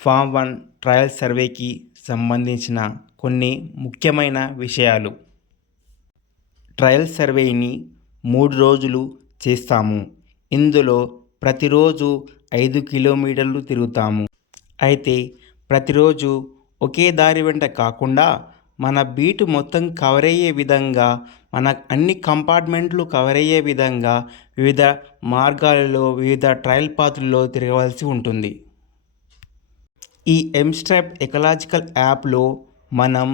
Form 1 trial సర్వేకి సంబంధించిన కొన్ని ముఖ్యమైన విషయాలు. ట్రయల్ సర్వేని 3 రోజులు చేస్తాము. ఇందులో ప్రతిరోజు 5 కిలోమీటర్లు తిరుగుతాము. అయితే ప్రతిరోజు ఒకే దారి వెంట కాకుండా మన బీటు మొత్తం కవర్ అయ్యే విధంగా, మన అన్ని కంపార్ట్మెంట్లు కవర్ అయ్యే విధంగా వివిధ మార్గాలలో, వివిధ ట్రయల్ పాత్లలో తిరగవలసి ఉంటుంది. ఈ ఎంస్ట్రైప్ ఎకలాజికల్ యాప్లో మనం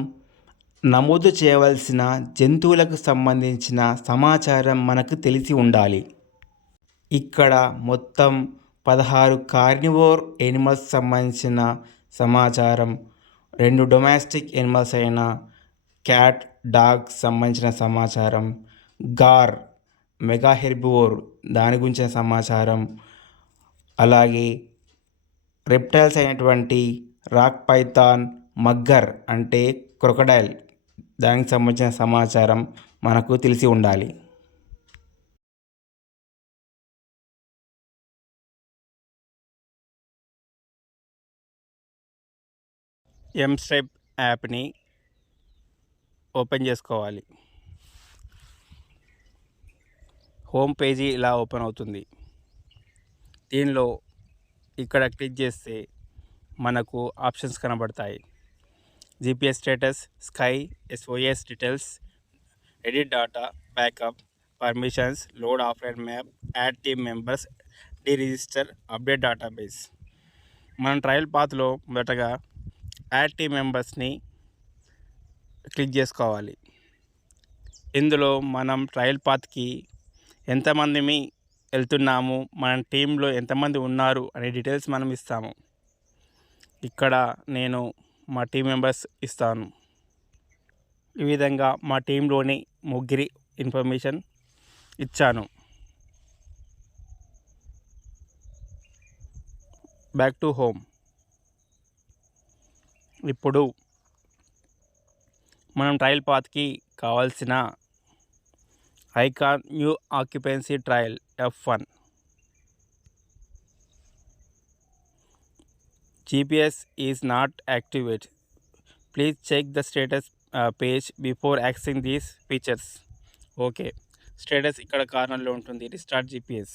నమోదు చేయవలసిన జంతువులకు సంబంధించిన సమాచారం మనకు తెలిసి ఉండాలి. ఇక్కడ మొత్తం 16 కార్నివోర్ ఎనిమల్స్ సంబంధించిన సమాచారం, 2 డొమెస్టిక్ ఎనిమల్స్ అయిన క్యాట్, డాగ్ సంబంధించిన సమాచారం, గార్ మెగా హెర్బివోర్ దాని గురించిన సమాచారం, అలాగే రెప్టైల్స్ అయినటువంటి రాక్ పైథాన్, మగ్గర్ అంటే క్రొకడైల్ దానికి సంబంధించిన సమాచారం మనకు తెలిసి ఉండాలి. ఎంస్ట్రైప్ యాప్ని ఓపెన్ చేసుకోవాలి. హోమ్ పేజీ ఇలా ఓపెన్ అవుతుంది. దీనిలో ఇక్కడ క్లిక్ చేస్తే మనకు ఆప్షన్స్ కనబడతాయి. GPS status, sky, SOS details, edit data, backup, permissions, load offline map, add team members, deregister, update database. మనం ట్రయల్ పాత్లో మొదటగా యాడ్ టీమ్ మెంబర్స్ని క్లిక్ చేసుకోవాలి. ఇందులో మనం ట్రయల్ పాత్కి ఎంతమందిమి వెళ్తున్నాము, మన టీంలో ఎంతమంది ఉన్నారు అనే డీటెయిల్స్ మనం ఇస్తాము. ఇక్కడ నేను మా టీం మెంబర్స్ ఇస్తాను. ఈ విధంగా మా టీంలోని ముగ్గురి ఇన్ఫర్మేషన్ ఇచ్చాను. Back to home. ఇప్పుడు మనం ట్రయల్ పాత్కి కావాల్సిన icon new occupancy trial F1. GPS is not activated. Please check the status page before accessing these features. Okay, status ఇక్కడ కార్నర్లో ఉంటుంది. Restart GPS.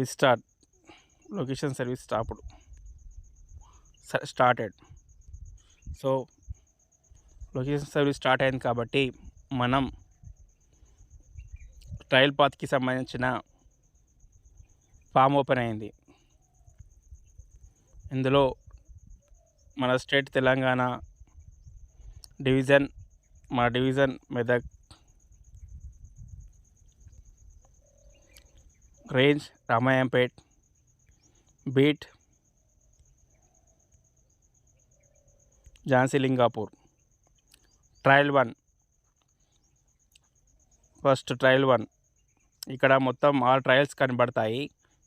Restart location service started. So location service start అయింది కాబట్టి మనం trial పాత్కి సంబంధించిన form open అయింది. ఇందులో మన స్టేట్ తెలంగాణ, డివిజన్ మా division Medak, range Ramayampet, beat Jhansi Lingapur. Trial 1 first trial 1 ఇక్కడ మొత్తం 6 ట్రయల్స్ కనబడతాయి.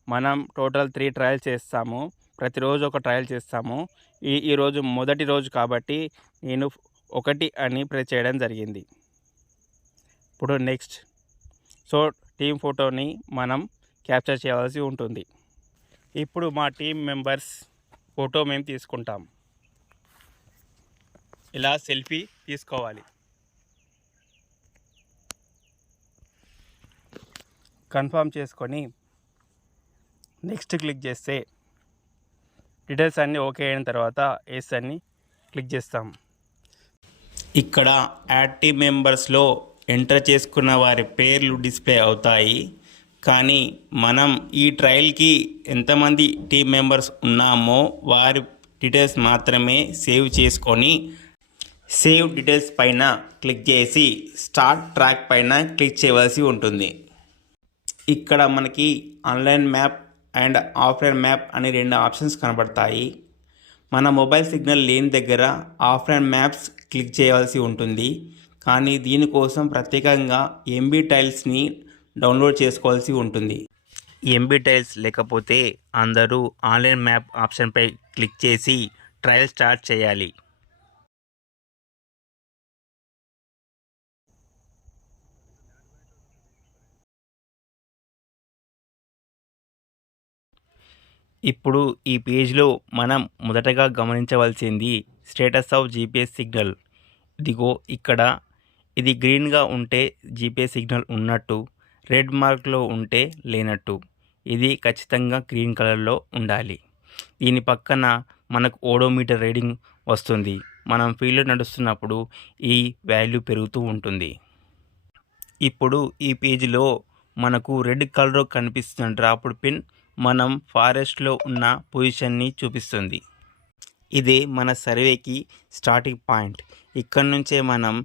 మనం టోటల్ 3 ట్రయల్స్ చేస్తాము. ప్రతిరోజు ఒక ట్రయల్ చేస్తాము. ఈరోజు మొదటి రోజు కాబట్టి నేను 1 అని ప్రెస్ చేయడం జరిగింది. ఇప్పుడు నెక్స్ట్. సో టీం ఫోటోని మనం క్యాప్చర్ చేయవలసి ఉంటుంది. ఇప్పుడు మా టీం మెంబర్స్ ఫోటో మేము తీసుకుంటాం. ఇలా సెల్ఫీ తీసుకోవాలి. కన్ఫర్మ్ చేసుకొని నెక్స్ట్ క్లిక్ చేస్తే డీటెయిల్స్ అన్నీ ఓకే అయిన తర్వాత ఎస్ అని క్లిక్ చేస్తాం. ఇక్కడ యాడ్ టీమ్ మెంబర్స్లో ఎంటర్ చేసుకున్న వారి పేర్లు డిస్ప్లే అవుతాయి. కానీ మనం ఈ ట్రయల్కి ఎంతమంది టీం మెంబర్స్ ఉన్నామో వారి డీటెయిల్స్ మాత్రమే సేవ్ చేసుకొని సేవ్ డీటెయిల్స్ పైన క్లిక్ చేసి స్టార్ట్ ట్రాక్ పైన క్లిక్ చేయవలసి ఉంటుంది. ఇక్కడ మనకి online map and offline map అని 2 ఆప్షన్స్ కనబడతాయి. మన మొబైల్ సిగ్నల్ లేని దగ్గర ఆఫ్లైన్ మ్యాప్స్ క్లిక్ చేయవలసి ఉంటుంది. కానీ దీనికోసం ప్రత్యేకంగా MB టైల్స్ని డౌన్లోడ్ చేసుకోవాల్సి ఉంటుంది. MB టైల్స్ లేకపోతే అందరూ ఆన్లైన్ మ్యాప్ ఆప్షన్పై క్లిక్ చేసి ట్రయల్ స్టార్ట్ చేయాలి. ఇప్పుడు ఈ పేజ్లో మనం మొదటగా గమనించవలసింది స్టేటస్ ఆఫ్ జీపీఎస్ సిగ్నల్. ఇదిగో ఇక్కడ ఇది గ్రీన్గా ఉంటే జీపీఎస్ సిగ్నల్ ఉన్నట్టు, రెడ్ మార్క్లో ఉంటే లేనట్టు. ఇది ఖచ్చితంగా గ్రీన్ కలర్లో ఉండాలి. దీని పక్కన మనకు ఓడోమీటర్ రీడింగ్ వస్తుంది. మనం ఫీల్డ్లో నడుస్తున్నప్పుడు ఈ వాల్యూ పెరుగుతూ ఉంటుంది. ఇప్పుడు ఈ పేజీలో మనకు రెడ్ కలర్ కనిపిస్తున్న డ్రాప్డ్ పిన్ మనం ఫారెస్ట్లో ఉన్న పొజిషన్ని చూపిస్తుంది. ఇదే మన సర్వేకి స్టార్టింగ్ పాయింట్. ఇక్కడ నుంచే మనం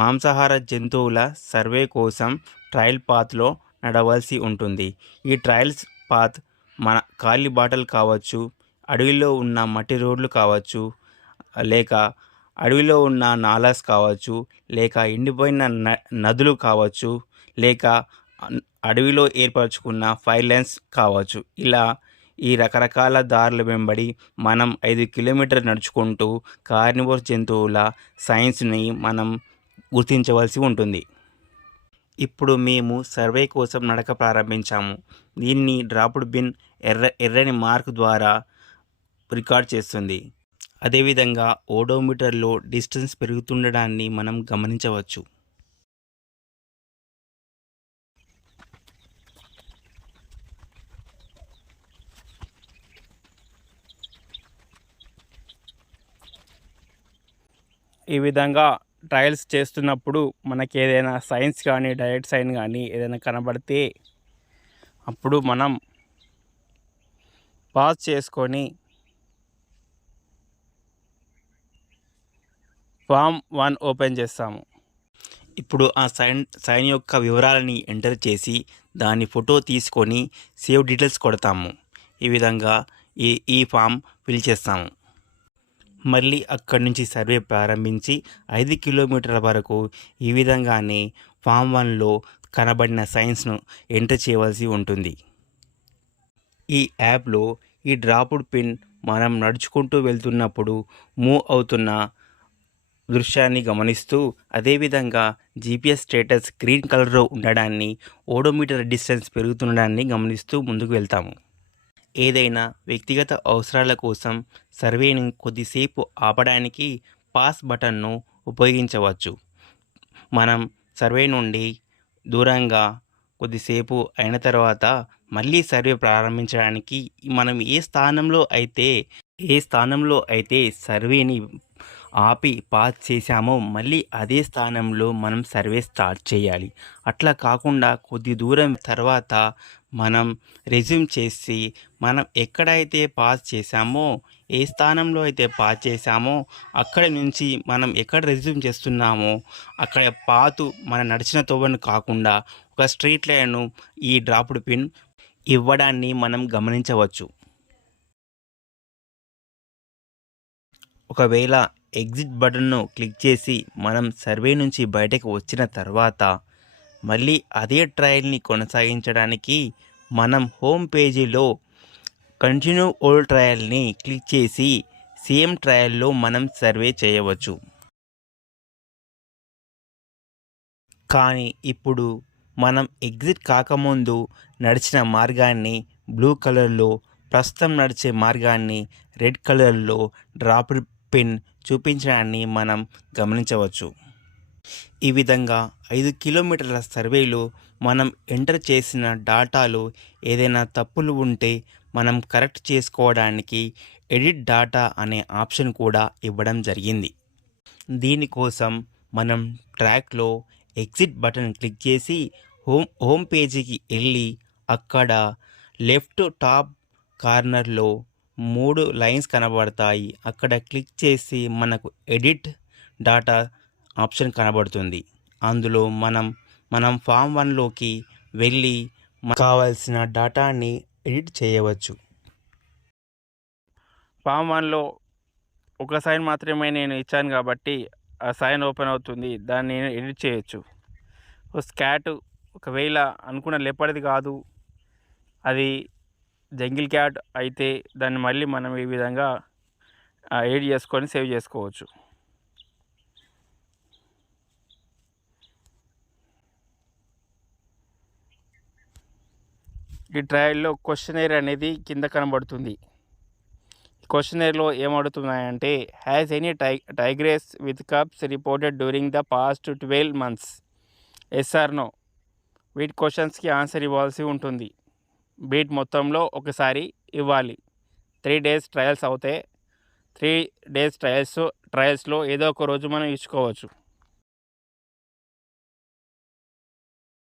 మాంసాహార జంతువుల సర్వే కోసం ట్రయల్ పాత్లో నడవలసి ఉంటుంది. ఈ ట్రయల్స్ పాత్ మన ఖాళీ బాటలు కావచ్చు, అడవిలో ఉన్న మట్టి రోడ్లు కావచ్చు, లేక అడవిలో ఉన్న నాలాస్ కావచ్చు, లేక ఎండిపోయిన నదులు కావచ్చు, లేక అడవిలో ఏర్పరచుకున్న ఫైర్ లైన్స్ కావచ్చు. ఇలా ఈ రకరకాల దారుల వెంబడి మనం 5 కిలోమీటర్లు నడుచుకుంటూ కార్నివోరస్ జంతువుల సైన్స్ని మనం గుర్తించవలసి ఉంటుంది. ఇప్పుడు మేము సర్వే కోసం నడక ప్రారంభించాము. దీన్ని డ్రాప్డ్ బిన్ ఎర్రని మార్క్ ద్వారా రికార్డ్ చేస్తుంది. అదేవిధంగా ఓడోమీటర్లో డిస్టెన్స్ పెరుగుతుండడాన్ని మనం గమనించవచ్చు. ఈ విధంగా ట్రయల్స్ చేస్తున్నప్పుడు మనకి ఏదైనా సైన్స్ కానీ డైరెక్ట్ సైన్ కానీ ఏదైనా కనబడితే అప్పుడు మనం పాజ్ చేసుకొని ఫామ్ 1 ఓపెన్ చేస్తాము. ఇప్పుడు ఆ సైన్ యొక్క వివరాలని ఎంటర్ చేసి దాని ఫోటో తీసుకొని సేవ్ డీటెయిల్స్ కొడతాము. ఈ విధంగా ఈ ఫామ్ ఫిల్ చేస్తాము. మళ్ళీ అక్కడి నుంచి సర్వే ప్రారంభించి 5 కిలోమీటర్ల వరకు ఈ విధంగానే ఫామ్ 1లో కనబడిన సైన్స్ను ఎంటర్ చేయవలసి ఉంటుంది. ఈ యాప్లో ఈ డ్రాప్డ్ పిన్ మనం నడుచుకుంటూ వెళ్తున్నప్పుడు మూవ్ అవుతున్న దృశ్యాన్ని గమనిస్తూ, అదేవిధంగా జీపీఎస్ స్టేటస్ గ్రీన్ కలర్లో ఉండడాన్ని, ఓడోమీటర్ డిస్టెన్స్ పెరుగుతుండడాన్ని గమనిస్తూ ముందుకు వెళ్తాము. ఏదైనా వ్యక్తిగత అవసరాల కోసం సర్వేని కొద్దిసేపు ఆపడానికి పాస్ బటన్ను ఉపయోగించవచ్చు. మనం సర్వే నుండి దూరంగా కొద్దిసేపు అయిన తర్వాత మళ్ళీ సర్వే ప్రారంభించడానికి మనం ఏ స్థానంలో అయితే సర్వేని ఆపి పాస్ చేశామో మళ్ళీ అదే స్థానంలో మనం సర్వే స్టార్ట్ చేయాలి. అట్లా కాకుండా కొద్ది దూరం తర్వాత మనం రెజ్యూమ్ చేసి మనం ఎక్కడైతే పాస్ చేశామో, ఏ స్థానంలో అయితే పాస్ చేశామో అక్కడి నుంచి మనం ఎక్కడ రెజ్యూమ్ చేస్తున్నామో అక్కడ పాతు మన నడిచిన తోవను కాకుండా ఒక స్ట్రీట్ లైన్ను ఈ డ్రాప్డ్ పిన్ ఇవ్వడాన్ని మనం గమనించవచ్చు. ఒకవేళ ఎగ్జిట్ బటన్ను క్లిక్ చేసి మనం సర్వే నుంచి బయటకు వచ్చిన తర్వాత మళ్ళీ అదే ట్రయల్ని కొనసాగించడానికి మనం హోమ్ పేజీలో కంటిన్యూ ఓల్డ్ ట్రయల్ని క్లిక్ చేసి సేమ్ ట్రయల్లో మనం సర్వే చేయవచ్చు. కానీ ఇప్పుడు మనం ఎగ్జిట్ కాకముందు నడిచిన మార్గాన్ని బ్లూ కలర్లో, ప్రస్తుతం నడిచే మార్గాన్ని రెడ్ కలర్లో డ్రాప్డ్ పిన్ చూపించడాన్ని మనం గమనించవచ్చు. ఈ విధంగా 5 కిలోమీటర్ల సర్వేలో మనం ఎంటర్ చేసిన డాటాలో ఏదైనా తప్పులు ఉంటే మనం కరెక్ట్ చేసుకోవడానికి ఎడిట్ డాటా అనే ఆప్షన్ కూడా ఇవ్వడం జరిగింది. దీనికోసం మనం ట్రాక్లో ఎగ్జిట్ బటన్ క్లిక్ చేసి హోమ్ పేజీకి వెళ్ళి అక్కడ లెఫ్ట్ టాప్ కార్నర్లో 3 లైన్స్ కనబడతాయి. అక్కడ క్లిక్ చేసి మనకు ఎడిట్ డాటా ఆప్షన్ కనబడుతుంది. అందులో మనం ఫామ్ 1లోకి వెళ్ళి కావాల్సిన డాటాని ఎడిట్ చేయవచ్చు. ఫామ్ 1లో ఒక సైన్ మాత్రమే నేను ఇచ్చాను కాబట్టి ఆ సైన్ ఓపెన్ అవుతుంది. దాన్ని నేను ఎడిట్ చేయొచ్చు. స్కాట్ ఒకవేళ అనుకున్న లెపర్డ్ది కాదు, అది జంగిల్ క్యాట్ అయితే దాన్ని మళ్ళీ మనం ఈ విధంగా ఎడిట్ చేసుకొని సేవ్ చేసుకోవచ్చు. ఈ ట్రయల్లో క్వశ్చనర్ అనేది కింద కనబడుతుంది. క్వశ్చనర్లో ఏమడుగుతున్నాయంటే, has any tigress with cubs reported during the past 12 months? Yes or no. వీటి క్వశ్చన్స్కి ఆన్సర్ ఇవ్వాల్సి ఉంటుంది. బీట్ మొత్తంలో ఒకసారి ఇవ్వాలి. 3 days ట్రయల్స్ అవుతాయి. 3 days ట్రయల్స్లో ఏదో ఒక రోజు మనం ఇచ్చుకోవచ్చు.